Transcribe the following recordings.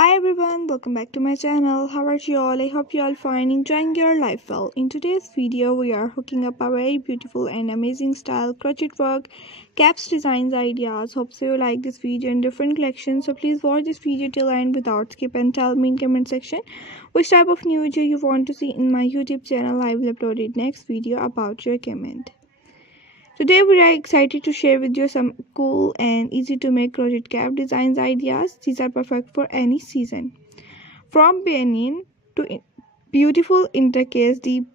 Hi everyone, welcome back to my channel. How are you all? I hope you all fine, enjoying your life well. In today's video, we are hooking up a very beautiful and amazing style crochet work, caps designs ideas. Hope so you like this video in different collections. So please watch this video till end without skip and tell me in comment section which type of new video you want to see in my YouTube channel. I will upload it next video about your comment. Today we are excited to share with you some cool and easy to make crochet cap designs ideas. These are perfect for any season. From beginning to beautiful intricacies, the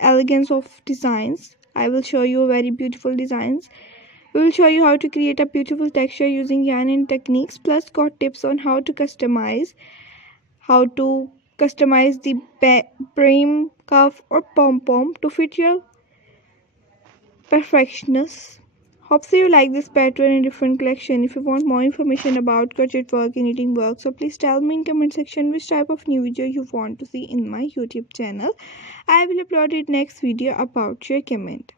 elegance of designs. I will show you very beautiful designs. We will show you how to create a beautiful texture using yarn and techniques, plus got tips on how to customize the brim, cuff or pom-pom to fit your perfectionist. Hope so you like this pattern in different collection. If you want more information about crochet work and knitting work, so please tell me in comment section which type of new video you want to see in my YouTube channel. I will upload it next video about your comment.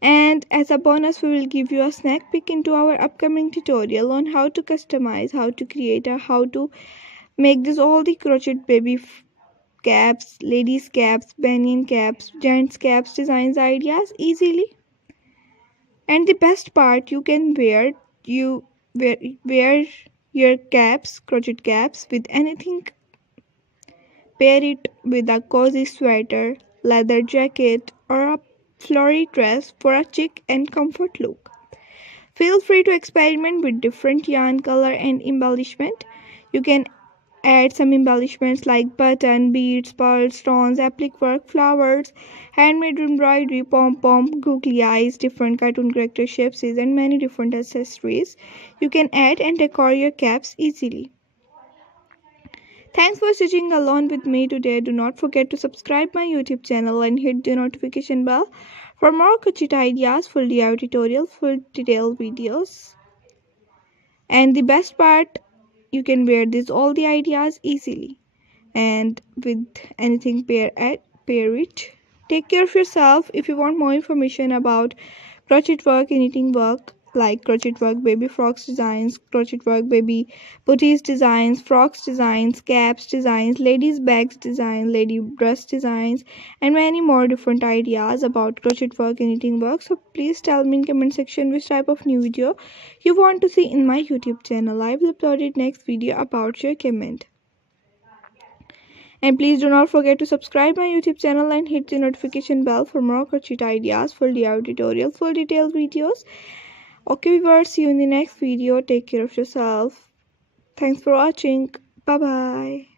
And as a bonus, we will give you a snack peek into our upcoming tutorial on how to customize, how to create, how to make this all the crochet baby caps, ladies caps, banyan caps, gents caps designs ideas easily. And the best part, you can wear your caps, crochet caps with anything. Pair it with a cozy sweater, leather jacket or a flory dress for a chic and comfort look. Feel free to experiment with different yarn color and embellishment. You can add some embellishments like button, beads, pearls, stones, applique work, flowers, handmade embroidery, pom-pom, googly eyes, different cartoon character shapes, and many different accessories. You can add and decor your caps easily. Thanks for stitching along with me today. Do not forget to subscribe my YouTube channel and hit the notification bell for more crochet ideas, full DIY tutorials, full detailed videos. And the best part, you can wear all the ideas easily and with anything pair it. Take care of yourself. If you want more information about crochet work and knitting work like crochet work baby frocks designs, crochet work baby booties designs, frocks designs, caps designs, ladies bags design, lady dress designs, and many more different ideas about crochet work and knitting work, so please tell me in comment section which type of new video you want to see in my YouTube channel. I will upload it next video about your comment. And please do not forget to subscribe my YouTube channel and hit the notification bell for more crochet ideas, full DIY tutorials, full detailed videos. Okay viewers, see you in the next video. Take care of yourself. Thanks for watching. Bye bye.